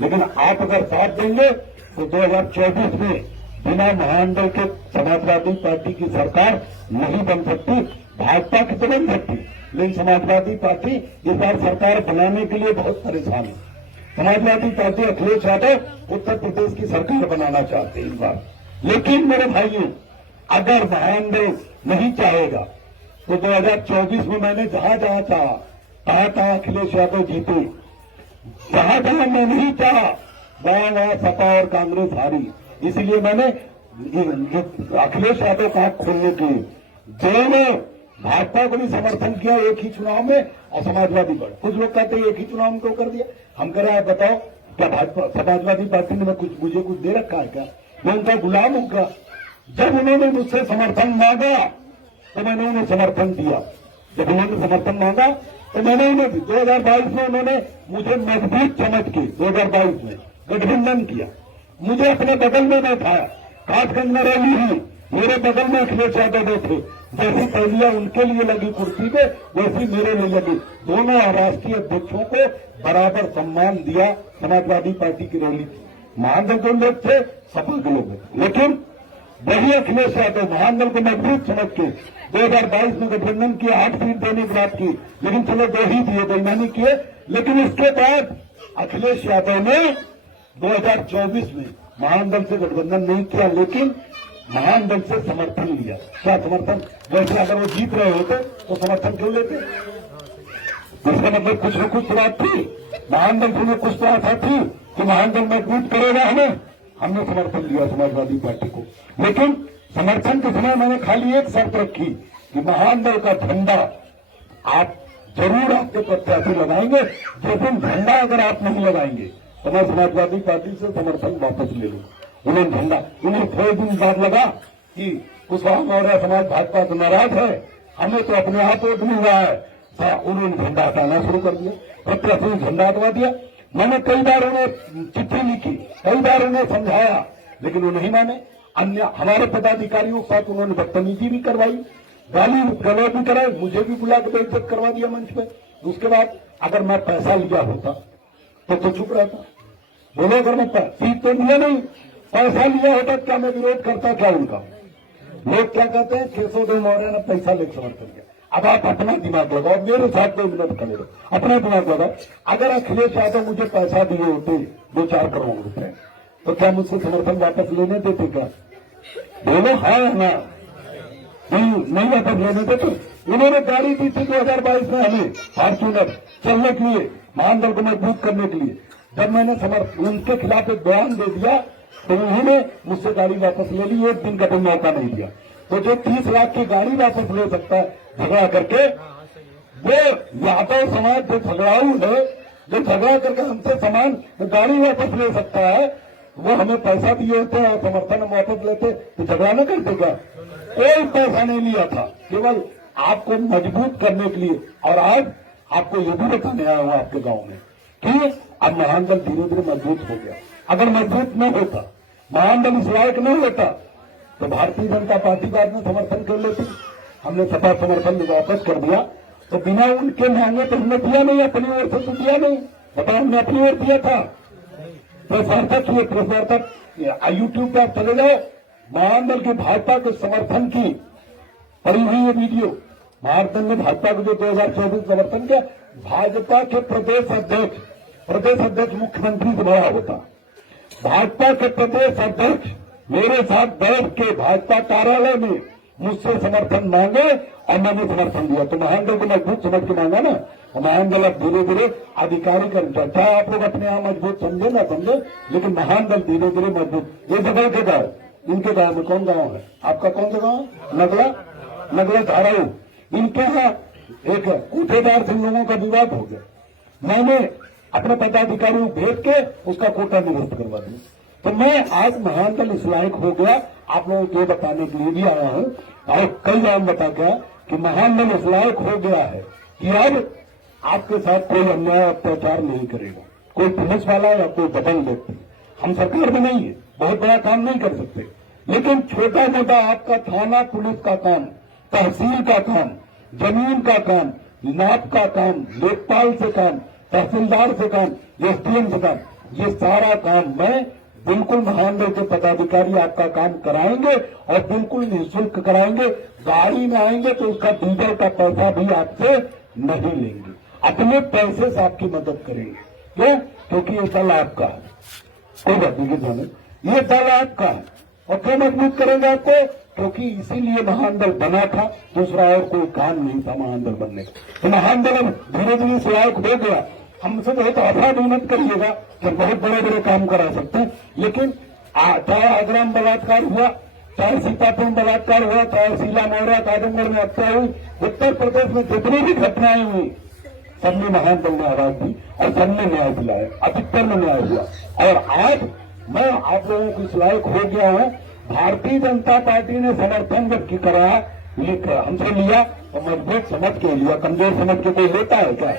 लेकिन आप अगर साथ देंगे तो 2024 में बिना महामंडल के समाजवादी पार्टी की सरकार नहीं बन सकती। भाजपा की तो बन सकती, लेकिन समाजवादी पार्टी इस बार सरकार बनाने के लिए बहुत परेशान है। समाजवादी पार्टी अखिलेश यादव उत्तर प्रदेश की सरकार बनाना चाहते हैं इस बार। लेकिन मेरे भाइयों, अगर महामंडल नहीं चाहेगा तो 2024 में मैंने जहां जहां कहा अखिलेश यादव जीते, जहां जहां मैं नहीं चाहा वहां सपा और कांग्रेस हारी। इसलिए मैंने अखिलेश यादव का आंख खोलने के लिए दोनों भाजपा को भी समर्थन किया एक ही चुनाव में और समाजवादी पार्टी। कुछ लोग कहते हैं एक ही चुनाव में क्यों कर दिया। हम कह रहे हैं बताओ, क्या भाजपा समाजवादी पार्टी ने मुझे कुछ दे रखा है क्या? मैं उनका गुलाम हूं क्या? जब उन्होंने मुझसे समर्थन मांगा तो मैंने उन्हें समर्थन दिया। जब उन्होंने समर्थन मांगा तो मैंने उन्हें 2022 में उन्होंने मुझे मजबूत समझ के 2022 में गठबंधन किया, मुझे अपने बगल में बैठाया। कासगंज में रैली हुई, मेरे बगल में अखिलेश यादव थे। जैसी पहलियां उनके लिए लगी कुर्सी पे, वैसी मेरे लिए लगी। दोनों राष्ट्रीय अध्यक्षों को बराबर सम्मान दिया। समाजवादी पार्टी की रैली थी, महामंडल के लोग थे, सपा के लोग थे। लेकिन वही अखिलेश यादव महामंडल को मजबूत समझ के 2022 में गठबंधन की 8 सीट देने की बात की, लेकिन चलो 2 ही दिए, बेईमानी किए। लेकिन इसके बाद अखिलेश यादव ने 2024 में महामंडल से गठबंधन नहीं किया, लेकिन महामंडल से समर्थन लिया। क्या समर्थन? वैसे अगर वो जीत रहे होते तो समर्थन क्यों लेते? इसका मतलब कुछ न कुछ बात थी, महामंडल में कुछ तो आशा थी कि महामंडल मजबूत करेगा हमें। हमने समर्थन दिया समाजवादी पार्टी को। लेकिन समर्थन के समय मैंने खाली एक शर्त रखी कि महामंडल का झंडा आप जरूर आपके प्रत्याशी लगाएंगे। जिस दिन झंडा अगर आप नहीं लगाएंगे तो मैं समाजवादी पार्टी से समर्थन वापस ले लूंगा। उन्होंने झंडा, उन्हें थोड़े दिन बाद लगा कि कुशवाहा मौर्य समाज भाजपा से नाराज है, हमें तो अपने हाथ वोट मिल रहा है। उन्होंने झंडा हटाना शुरू कर दिया, प्रत्याशी ने झंडा हटवा दिया। मैंने कई बार उन्हें चिट्ठी लिखी, कई बार उन्हें समझाया, लेकिन वो नहीं माने। अन्य हमारे पदाधिकारियों के साथ उन्होंने बदतमीजी भी करवाई, गाली गलौज भी कराई, मुझे भी बुला के बेइज्जत करवा दिया मंच पे। उसके बाद अगर मैं पैसा लिया होता तो चुप रहता। बोलो, अगर मैं सीट तो लिया नहीं, पैसा लिया होता क्या मैं विरोध करता क्या उनका? लोग क्या कहते हैं, केशवदेव मौर्य ने पैसा लेकर समर्थन किया। अब आप अपना दिमाग लगाओ, मेरे साथ 2 मिनट खड़े रहो, अपना दिमाग लगाओ। अगर अखिलेश यादव मुझे पैसा दिए होते 2-4 करोड़ रुपए, तो क्या मुझसे समर्थन वापस लेने देते क्या? बोलो हाँ या ना? नहीं वापस लेने देते। उन्होंने गाड़ी दी थी 2022 में हमें फॉर्च्यूनर चलने के लिए, महामंडल को मजबूत करने के लिए। जब मैंने उनके खिलाफ एक बयान दे दिया तो उन्होंने मुझसे गाड़ी वापस ले ली, एक दिन का भी मौका नहीं दिया। तो जो 30 लाख की गाड़ी वापस ले सकता है झगड़ा करके, वो यादव समाज जो झगड़ाऊ है, जो झगड़ा करके हमसे सामान गाड़ी वापस ले सकता है, वो हमें पैसा दिए होते और समर्थन हम वापस लेते तो झगड़ा न करते क्या? कोई पैसा नहीं लिया था, केवल आपको मजबूत करने के लिए। और आज आपको ये भी बताने आया हूं आपके गांव में कि अब महामंडल धीरे धीरे मजबूत हो गया। अगर मजबूत न होता, महामंडल इस लायक नहीं होता, तो भारतीय जनता पार्टी बाद में समर्थन कर लेती। हमने सपा समर्थन वापस कर दिया, तो बिना उनके मांगे तो हमने दिया नहीं, अपनी ओर से तो दिया नहीं। बताओ, हमने अपनी ओर दिया था। प्रसारक हुए, प्रसारक यूट्यूब पर चले जाओ, महामंडल की भाजपा के समर्थन की पड़ी हुई है वीडियो। महामंडल ने भाजपा को जो 2024 समर्थन किया, भाजपा के प्रदेश अध्यक्ष मुख्यमंत्री से बड़ा होता। भाजपा के प्रदेश अध्यक्ष मेरे साथ बैठ के भाजपा कार्यालय में मुझसे समर्थन मांगे और मैंने समर्थन दिया। तो महामंडल को मजबूत समझ के मांगा ना, तो महामंडल अब धीरे धीरे आधिकारिक चाहे आप लोग अपने यहाँ मजबूत समझे ना समझे, लेकिन महामंडल धीरे धीरे मजबूत। ये जगह के गाँव, इनके गाँव में कौन गाँव है आपका? कौन सा गाँव? नगला धाराऊ। इनके यहाँ एक कोठेदार से लोगों का विवाद हो गया, मैंने अपने पदाधिकारियों भेज के उसका कोटा निरस्त करवा दिया। तो मैं आज महामंडल इस लायक हो गया, आप लोगों को बताने के लिए भी आया हूं और कई बार बता गया कि महामंडल इस लायक हो गया है कि अब आपके साथ कोई अन्याय अत्याचार नहीं करेगा, कोई पुलिस वाला या कोई बदल व्यक्ति। हम सरकार में नहीं है, बहुत बड़ा काम नहीं कर सकते, लेकिन छोटा मोटा आपका थाना पुलिस का काम, तहसील का काम, जमीन का काम, नाप का काम, लेखपाल से काम, तहसीलदार से काम, एसडीएम से काम, ये सारा काम मैं बिल्कुल महामंडल के पदाधिकारी आपका काम कराएंगे और बिल्कुल निःशुल्क कराएंगे। गाड़ी में आएंगे तो उसका डीजल का पैसा भी आपसे नहीं लेंगे, अपने पैसे से आपकी मदद करेंगे। क्यों? क्योंकि ये दल आपका है, कोई बात नहीं, ये दल आपका है। और क्यों मजबूत करेंगे आपको? क्योंकि इसीलिए महामंडल बना था, दूसरा और कोई काम नहीं था महामंडल बनने का। तो महामंडल धीरे धीरे से लायक हो गया। हमसे बहुत आभार मत करिएगा कि बहुत बड़े बड़े काम करा सकते हैं, लेकिन चाहे आगरा बलात्कार हुआ, चाहे सीतापुर में बलात्कार हुआ, चाहे शीला मौर्य आजमगढ़ में हत्या हुई, उत्तर प्रदेश में जितनी भी घटनाएं हुई सबने महामंडल ने आवाज दी और सबने न्याय दिलाया, अधिकतर में न्याय हुआ। और आज मैं आप लोगों को इस लायक हो गया हूं। भारतीय जनता पार्टी ने समर्थन जब करा, हमसे लिया और मजबूत समझ के लिया, कमजोर समझ के कोई लेता है क्या?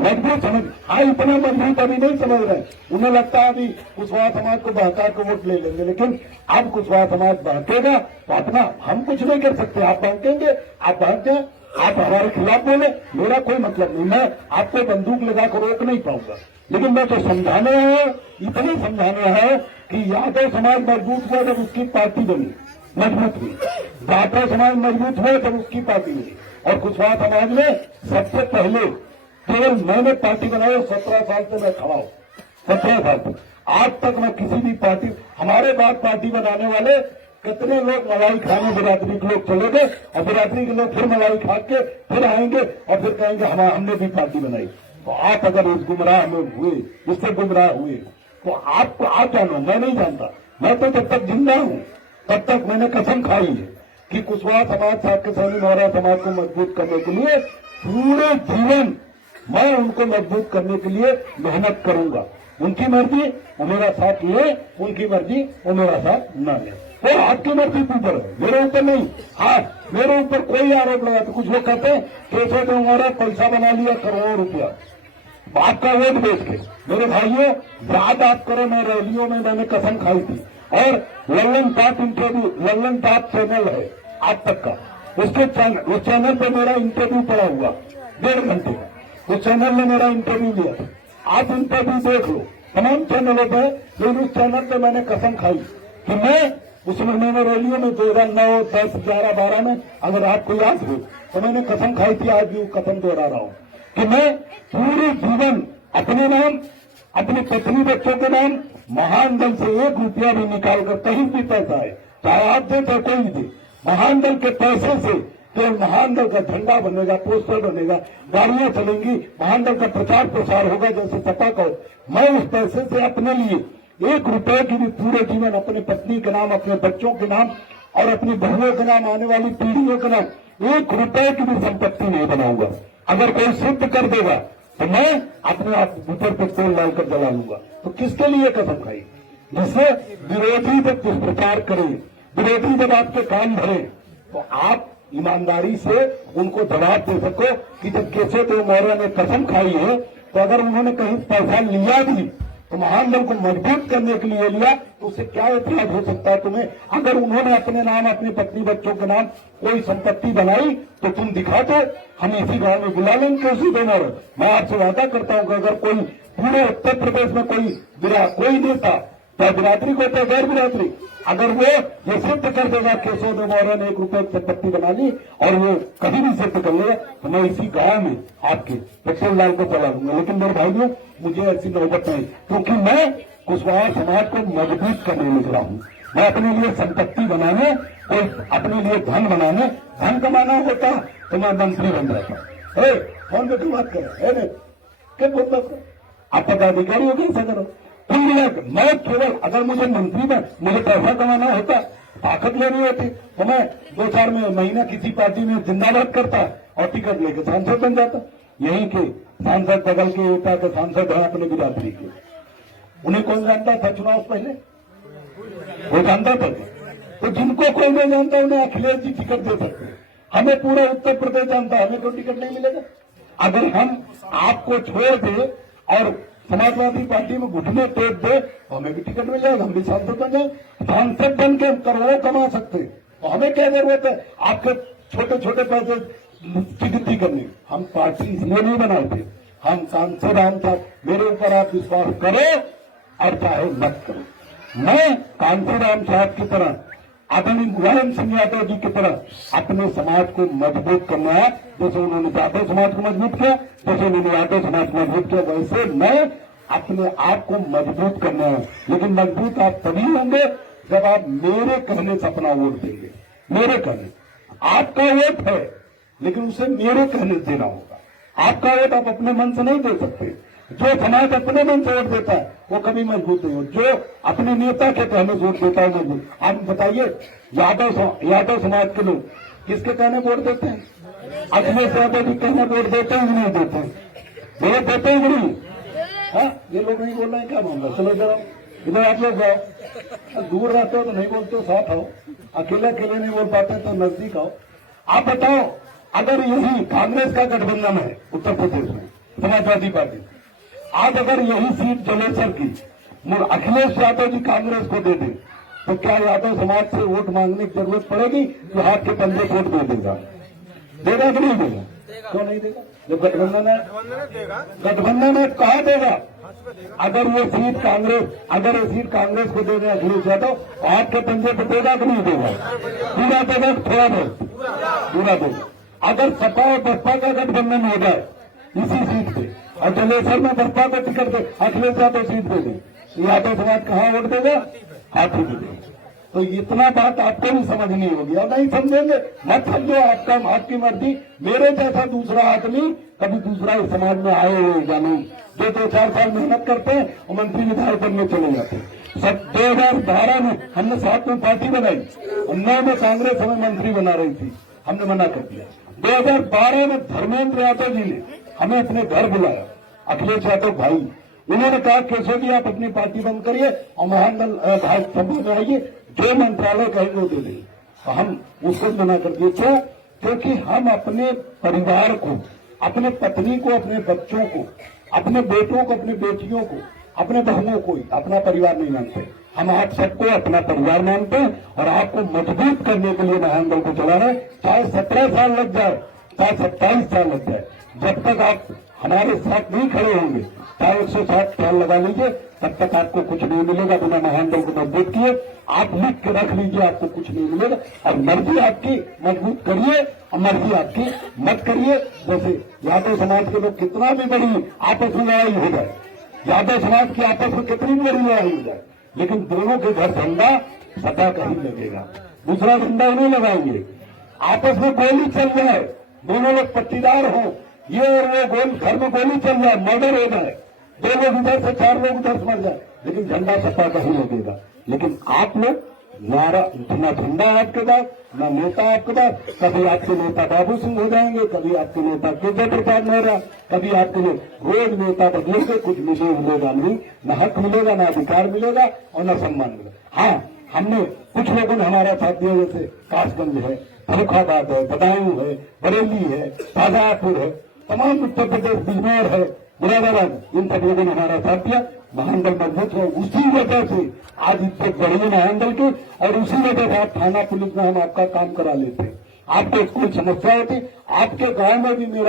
मजबूत समझ, हाँ इतना मजबूत अभी नहीं समझ रहे। उन्हें लगता है अभी कुशवाहा समाज को बहका के वोट ले लेंगे, लेकिन अब कुशवाहा समाज बहकेगा तो अपना हम कुछ नहीं कर सकते। आप बहकेंगे, आप बहक जाए, आप हमारे खिलाफ बोले, मेरा कोई मतलब नहीं, मैं आपको बंदूक लगाकर रोक नहीं पाऊंगा। लेकिन मैं तो समझाने है, इतने समझाने है कि यादव समाज मजबूत हुआ जब उसकी पार्टी बनी, मजबूत हुई। जाटव समाज मजबूत हुआ जब उसकी पार्टी बनी। और कुशवाहा समाज में सबसे पहले केवल मैंने पार्टी बनाई, 17 साल से मैं खड़ा हूं, 17 साल से आज तक मैं किसी भी पार्टी, हमारे बाद पार्टी बनाने वाले कितने लोग मलाई खाने बिरादरी के लोग चले गए और बिरादरी के लोग फिर मलाई खा के फिर आएंगे और फिर कहेंगे हमने भी पार्टी बनाई। तो आप अगर इस गुमराह में हुए, इससे गुमराह हुए, तो आपको आप जानो, मैं नहीं जानता। मैं तो जब तक जिंदा हूं तब तक मैंने कसम खाई है कि कुशवाहा समाज, साक्य सैनी मौर्य समाज को मजबूत करने के लिए पूरे जीवन मैं उनको मजबूत करने के लिए मेहनत करूंगा। उनकी मर्जी वो मेरा साथ ले, उनकी मर्जी वो मेरा साथ न ले, वो आपकी मर्जी के ऊपर है, मेरे ऊपर नहीं। हाँ, मेरे ऊपर कोई आरोप लगा तो कुछ लोग कहते हैं कैसे दूंगा, पैसा बना लिया करोड़ों रुपया आपका वोट बेच के। मेरे भाइयों, याद आप करो, मैं रैलियों में मैंने कसम खाई थी। और Lallan top interview, Lallan top channel है आज तक का, उस चैनल पे मेरा इंटरव्यू पड़ा हुआ 1.5 घंटे का। उस चैनल ने मेरा इंटरव्यू लिया था, आप इंटरव्यू देख लो तमाम चैनलों पे। लेकिन उस चैनल पे मैंने कसम खाई कि मैं उसमें मैंने रैलियों में 2009, 10, 11, 12 में, अगर आपको याद हो तो मैंने कसम खाई थी, आज भी कसम दोहरा रहा हूं कि मैं पूरे जीवन अपने नाम, अपनी पत्नी बच्चों के नाम महामंडल से 1 रुपया भी निकाल कर, कहीं भी पैसा है चाहे आप दे चाहे कोई भी दे, महामंडल के पैसे से केवल महामंडल का झंडा बनेगा, पोस्टर बनेगा, गाड़ियां चलेंगी, महामंडल का प्रचार प्रसार होगा जैसे सपा का। मैं उस पैसे से अपने लिए 1 रुपए की भी पूरे जीवन अपनी पत्नी के नाम, अपने बच्चों के नाम और अपनी बहुओं के नाम, आने वाली पीढ़ियों के नाम 1 रुपए की भी संपत्ति नहीं बनाऊंगा। अगर कोई सिद्ध कर देगा तो मैं अपने आप ऊपर पे तेल डालकर जला लूंगा। तो किसके लिए कसम खाई? जिससे विरोधी जब दुष्प्रचार करे, विरोधी जब आपके कान भरे, तो आप ईमानदारी से उनको जवाब दे सको कि जब केशव मौर्य ने कसम खाई है तो अगर उन्होंने कहीं पैसा लिया भी तो महामंडल को मजबूत करने के लिए लिया, तो उससे क्या ऐतराज हो सकता है तुम्हें? अगर उन्होंने अपने नाम, अपनी पत्नी बच्चों के नाम कोई संपत्ति बनाई तो तुम दिखा दो, हम इसी गांव में बुला लेंगे उसी दोनों। मैं आपसे वादा करता हूं कि अगर कोई पूरे उत्तर प्रदेश में कोई नेता, चाहे बिरादरी को चाहे गैर बिरादरी, अगर वो ये सिद्ध कर देगा केशव मौर्य ने 1 रुपए की संपत्ति बना ली और वो कहीं भी सिद्ध कर लेगा, तो मैं इसी गांव में आपके पेट्रोल लाल को चला लूंगा। लेकिन मेरे भाइयों, मुझे ऐसी नौबत नहीं, क्योंकि मैं कुशवाहा समाज को मजबूत करने निकला हूं। मैं अपने लिए संपत्ति बनाने, कोई अपने लिए धन बनाने, धन कमाना होता तो मैं मंत्री बन जाता। फोन पे क्यों बात करो? क्या बोलता? आप पदाधिकारी हो, कैसा करो? मैं केवल, अगर मुझे मंत्री में मुझे पैसा कमाना होता, ताकत लेनी होती, तो मैं 2-4 महीना किसी पार्टी में जिंदाबाद करता और टिकट लेके सांसद बन जाता। यहीं के सांसद, बगल के एटा के सांसद है अपने बिरादरी के। उन्हें कौन जानता था चुनाव पहले? वो जानता था। तो जिनको कोई नहीं जानता उन्हें अखिलेश जी टिकट दे सकते। हमें पूरा उत्तर प्रदेश जानता, हमें कोई टिकट नहीं मिलेगा। अगर हम आपको छोड़ दे और समाजवादी पार्टी में घुटने टेक दे तो हमें भी टिकट मिल जाएगा, हम भी सांसद बन जाए। सांसद बन के हम करोड़ों कमा सकते, तो हमें क्या जरूरत है आपके छोटे छोटे पैसे की गिनती करनी? हम पार्टी इसलिए नहीं बनाते, हम सांसद, हम साहब, मेरे ऊपर आप विश्वास करो, और चाहे मत करो। मैं कांसीराम साहब की तरह, आदरणीय मुलायम सिंह यादव जी की तरह अपने समाज को मजबूत करना है। जैसे उन्होंने यादव समाज को मजबूत किया, जैसे उन्होंने यादव समाज को मजबूत किया, वैसे मैं अपने आप को मजबूत करना है। लेकिन मजबूत आप तभी होंगे जब आप मेरे कहने से अपना वोट देंगे। मेरे कहने, आपका वोट है लेकिन उसे मेरे कहने से देना होगा। आपका वोट आप अपने मन से नहीं दे सकते। जो समाज अपने मन से वोट देता है वो कभी मजबूत नहीं हो। जो अपने नेता के कहने से वोट देता है मजबूत। आप बताइए, यादव समाज के लोग किसके कहने वोट देते हैं? अखिलेश यादव जी कहने वोट देते हैं, नहीं देते हैं? वोट देते हैं नहीं? हाँ, ये लोग नहीं बोल रहे हैं, क्या मामला? चलो जरा इधर आप लोग जाओ। दूर रहते हो तो नहीं बोलते हो, साथ आओ। अकेले अकेले नहीं बोल पाते तो नजदीक आओ। आप बताओ, अगर यही कांग्रेस का गठबंधन है उत्तर प्रदेश में, समाजवादी पार्टी, आज अगर यही सीट जलेसर की अखिलेश यादव जी कांग्रेस को दे दें तो क्या यादव समाज से वोट मांगने की जरूरत पड़ेगी? जो हाथ के पंजे वोट दे देगा, देगा कि नहीं देगा? क्यों नहीं देगा? जब गठबंधन है, गठबंधन है कहाँ देगा? अगर ये सीट कांग्रेस को दे दें अखिलेश यादव, हाथ के पंजे पे देगा कि नहीं देगा? पूरा देगा, थोड़ा बहुत पूरा देगा। अगर सपा और बसपा का गठबंधन हो जाए इसी सीट पे और जलेसर में बसपा को टिकट दे, अखिलेश यादव सीट दे दे, यादव समाज कहाँ वोट देगा? हाथ ही देगा। तो इतना बात आपको भी समझनी होगी। और नहीं समझेंगे मत समझो, आपकी मर्जी। मेरे जैसा दूसरा आदमी कभी दूसरा इस समाज में आए होगा नहीं। जो 2-4 साल मेहनत करते हैं और मंत्री विधायक बनने चले जाते हैं। सब 2012 में हमने साथ में पार्टी बनाई, 9 में कांग्रेस हमें मंत्री बना रही थी, हमने मना कर दिया। 2012 में धर्मेंद्र यादव जी ने हमें अपने घर बुलाया, अखिलेश यादव भाई। उन्होंने कहा केशव जी आप अपनी पार्टी बंद करिए और महामंडल भाजपा में आइए, जो मंत्रालय कहेंगे वो दे देंगे। तो हम उसको मना कर दिए। क्या? क्योंकि हम अपने परिवार को, अपने पत्नी को, अपने बच्चों को, अपने बेटों को, अपनी बेटियों को, अपने बहनों को अपना परिवार नहीं मानते। हम आप सबको अपना परिवार मानते हैं और आपको मजबूत करने के लिए महामंडल को चला रहे हैं। चाहे 17 साल लग जाए, चाहे 27 साल लग जाए, जब तक आप हमारे साथ नहीं खड़े होंगे, चाहे 160 साल लगा लीजिए, तब तक आपको कुछ नहीं मिलेगा बिना महामंडल को मजबूत किए। आप लिख के रख लीजिए, आपको कुछ नहीं मिलेगा। और मर्जी आपकी मजबूत करिए और मर्जी आपकी मत करिए। जैसे यादव समाज के लोग कितना भी बड़ी आपस में लड़ाई हो जाए, यादव समाज की आपस में कितनी भी बड़ी लड़ाई हो जाए, लेकिन दोनों के घर झंडा सदा का ही लगेगा। दूसरा झंडा नहीं लगाएंगे। आपस में गोली चल जाए, दोनों लोग पट्टीदार हो, ये और वो घर में गोली चल जाए, मर्डर हो जाए, 2 लोग इधर से 4 लोग उधर से मर जाए, लेकिन झंडा सपा का ही लगेगा। लेकिन आप लोग ना झंडा आपके पास, ना नेता आपके पास। कभी आपके नेता बाबू सिंह हो जाएंगे, कभी आपके नेता केशव प्रसाद मौर्य, कभी आपके लोग रोज नेता बदलेंगे। कुछ मिलेगा नहीं, न हक मिलेगा, न अधिकार मिलेगा और न सम्मान मिलेगा। हाँ, हमने कुछ लोगों ने हमारा साथ दिया, जैसे कासगंज है, फर्रुखाबाद है, बदायूं है, बरेली है, शाहजहांपुर है, तमाम उत्तर प्रदेश, बिजनौर है, मुरादाबाद, इन सब लोगों ने हमारा साथ दिया। महामंडल मजबूत हो, उसी वजह से आज इज्जत बढ़ी है महामंडल की, और उसी वजह से आज थाना पुलिस में हम आपका काम करा लेते हैं। आपको कोई समस्या होती, आपके गांव में भी मेरा